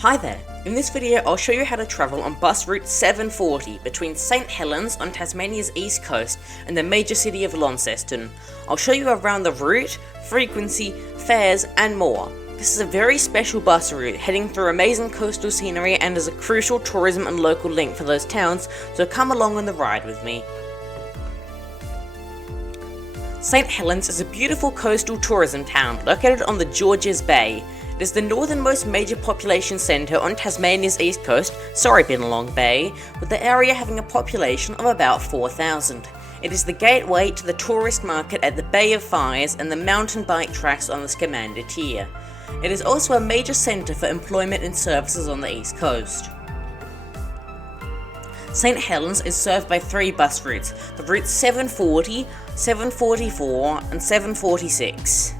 Hi there, in this video I'll show you how to travel on bus route 740 between St Helens on Tasmania's east coast and the major city of Launceston. I'll show you around the route, frequency, fares and more. This is a very special bus route heading through amazing coastal scenery and is a crucial tourism and local link for those towns, so come along on the ride with me. St Helens is a beautiful coastal tourism town located on the Georges Bay. It is the northernmost major population centre on Tasmania's east coast, sorry Binalong Bay, with the area having a population of about 4,000. It is the gateway to the tourist market at the Bay of Fires and the mountain bike tracks on the Scamander Tier. It is also a major centre for employment and services on the east coast. St Helens is served by three bus routes, the routes 740, 744 and 746.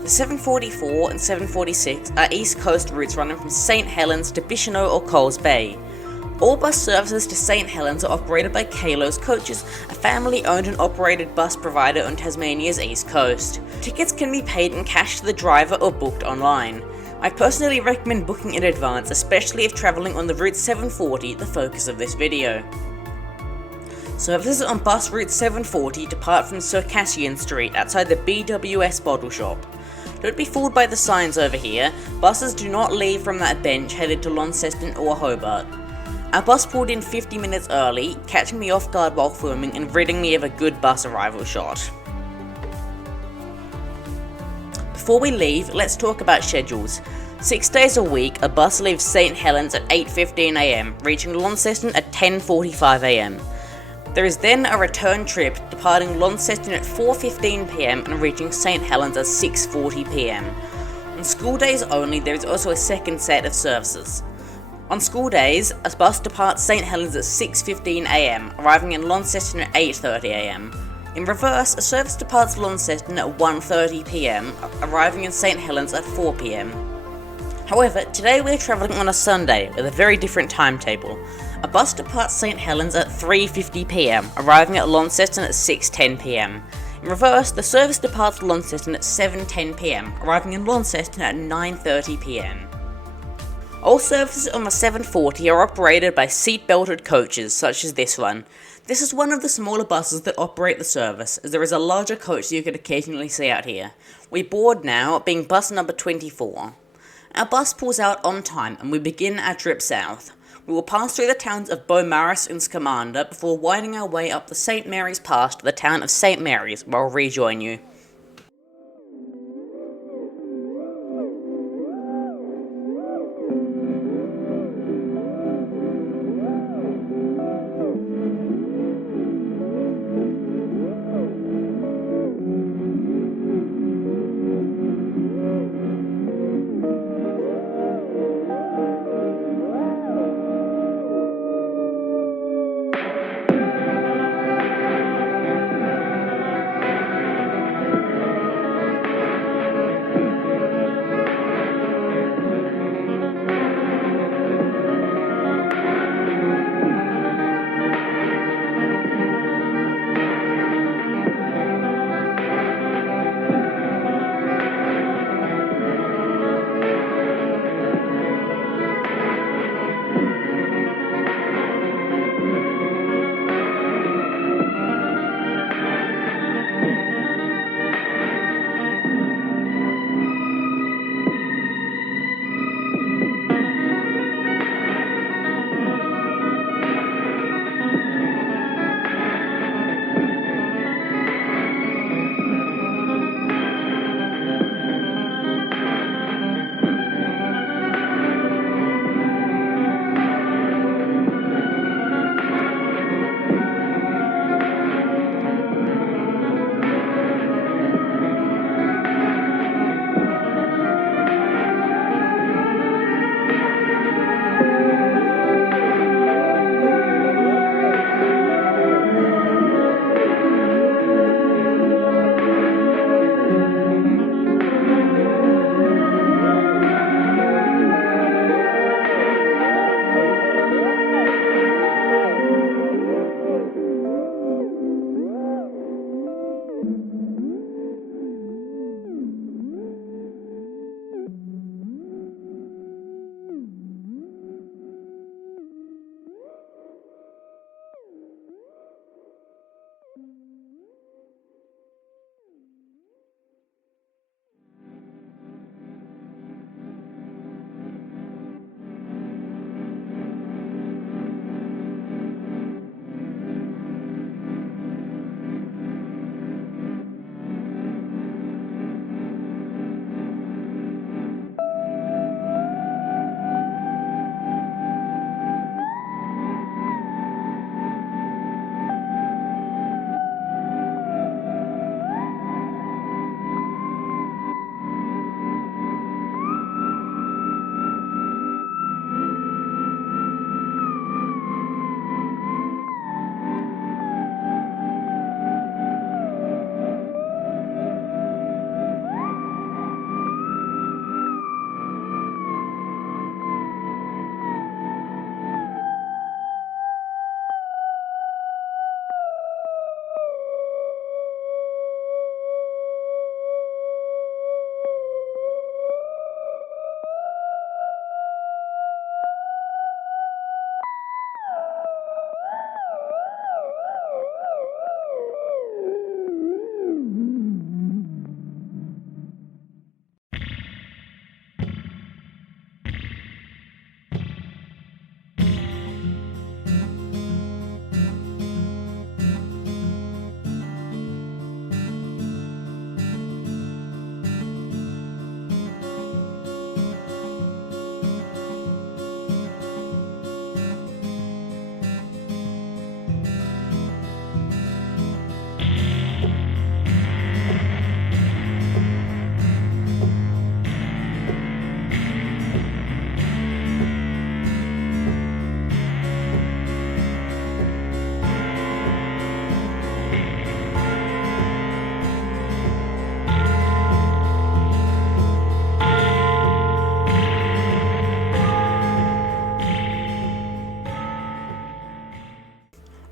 The 744 and 746 are east coast routes running from St Helens to Bicheno or Coles Bay. All bus services to St Helens are operated by Kalos Coaches, a family-owned and operated bus provider on Tasmania's east coast. Tickets can be paid in cash to the driver or booked online. I personally recommend booking in advance, especially if travelling on the route 740, the focus of this video. Services on bus route 740 depart from Circassian Street outside the BWS bottle shop. Don't be fooled by the signs over here, buses do not leave from that bench headed to Launceston or Hobart. Our bus pulled in 50 minutes early, catching me off guard while filming and ridding me of a good bus arrival shot. Before we leave, let's talk about schedules. 6 days a week, a bus leaves St Helens at 8:15 am, reaching Launceston at 10:45 am. There is then a return trip departing Launceston at 4:15 pm and reaching St Helens at 6:40 pm. On school days only, there is also a second set of services. On school days, a bus departs St Helens at 6:15 am, arriving in Launceston at 8:30 am. In reverse, a service departs Launceston at 1:30 pm, arriving in St Helens at 4 pm. However, today we're travelling on a Sunday with a very different timetable. A bus departs St Helens at 3:50 pm, arriving at Launceston at 6:10 pm. In reverse, the service departs Launceston at 7:10 pm, arriving in Launceston at 9:30 pm. All services on the 740 are operated by seat-belted coaches, such as this one. This is one of the smaller buses that operate the service, as there is a larger coach that you could occasionally see out here. We board now, being bus number 24. Our bus pulls out on time and we begin our trip south. We will pass through the towns of Beaumaris and Scamander before winding our way up the St Mary's Pass to the town of St Mary's, where I'll rejoin you.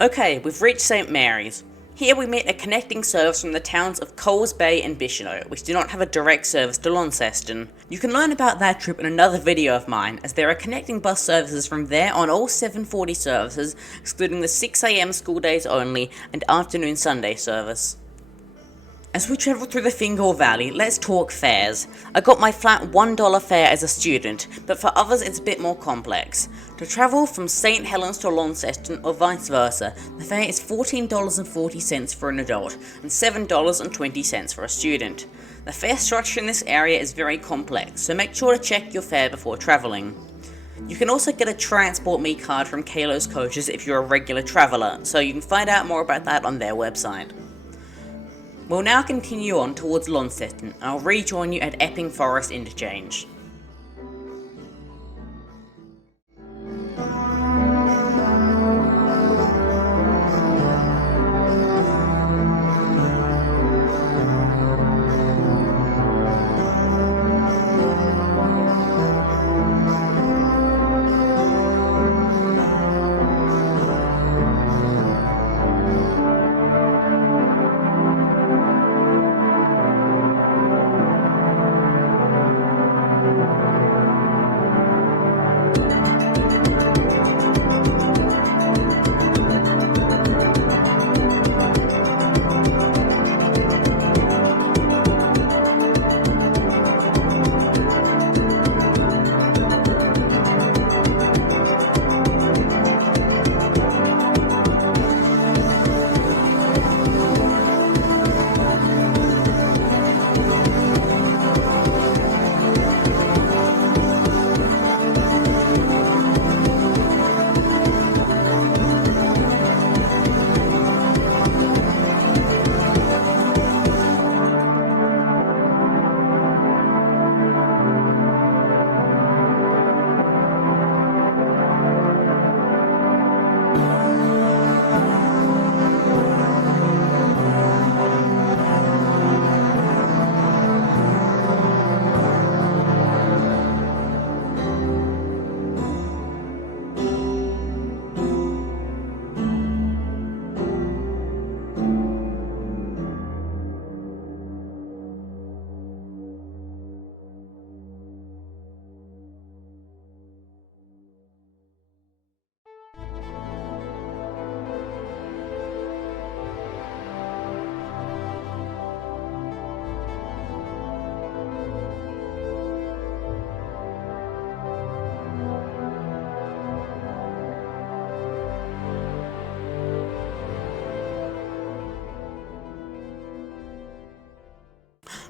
Okay, we've reached St Mary's. Here we meet a connecting service from the towns of Coles Bay and Bicheno, which do not have a direct service to Launceston. You can learn about that trip in another video of mine, as there are connecting bus services from there on all 7:40 services, excluding the 6 AM school days only and afternoon Sunday service. As we travel through the Fingal Valley, let's talk fares. I got my flat $1 fare as a student, but for others it's a bit more complex. To travel from St Helens to Launceston or vice versa, the fare is $14.40 for an adult and $7.20 for a student. The fare structure in this area is very complex, so make sure to check your fare before travelling. You can also get a Transport Me card from Kalo's Coaches if you're a regular traveller, so you can find out more about that on their website. We'll now continue on towards Launceston, and I'll rejoin you at Epping Forest Interchange.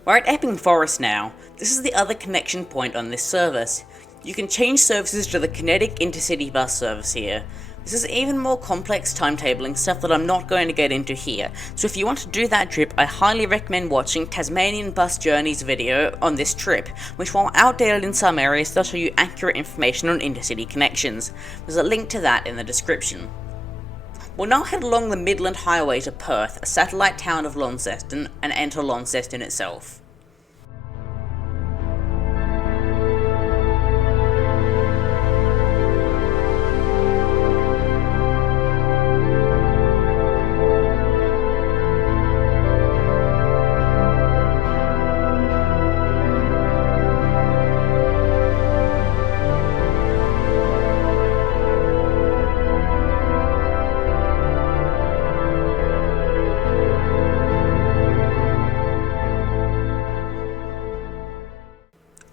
We're at Epping Forest now. This is the other connection point on this service. You can change services to the Kinetic Intercity bus service here. This is even more complex timetabling stuff that I'm not going to get into here, so if you want to do that trip, I highly recommend watching Tasmanian Bus Journeys video on this trip, which while outdated in some areas does show you accurate information on intercity connections. There's a link to that in the description. We'll now head along the Midland Highway to Perth, a satellite town of Launceston, and enter Launceston itself.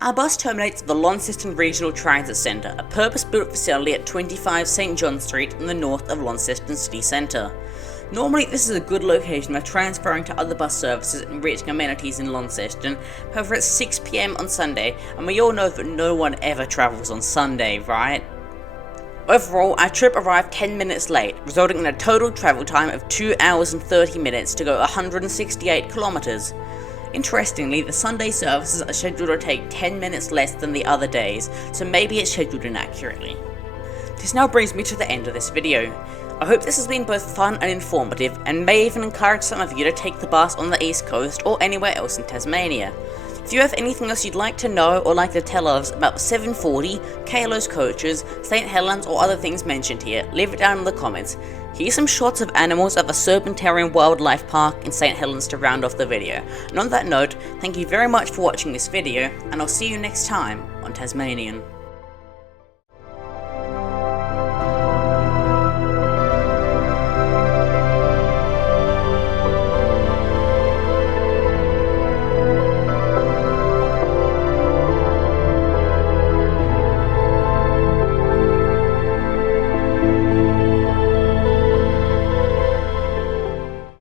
Our bus terminates at the Launceston Regional Transit Centre, a purpose-built facility at 25 St John Street in the north of Launceston City Centre. Normally this is a good location for transferring to other bus services and reaching amenities in Launceston, however it's 6 PM on Sunday, and we all know that no one ever travels on Sunday, right? Overall, our trip arrived 10 minutes late, resulting in a total travel time of 2 hours and 30 minutes to go 168 kilometres. Interestingly, the Sunday services are scheduled to take 10 minutes less than the other days, so maybe it's scheduled inaccurately. This now brings me to the end of this video. I hope this has been both fun and informative, and may even encourage some of you to take the bus on the East Coast or anywhere else in Tasmania. If If you have anything else you'd like to know or like to tell us about the 740, KLO's coaches, St Helens or other things mentioned here, leave it down in the comments. Here's some shots of animals at the Serpentarian Wildlife Park in St Helens to round off the video. And on that note, thank you very much for watching this video, and I'll see you next time on Tasmanian.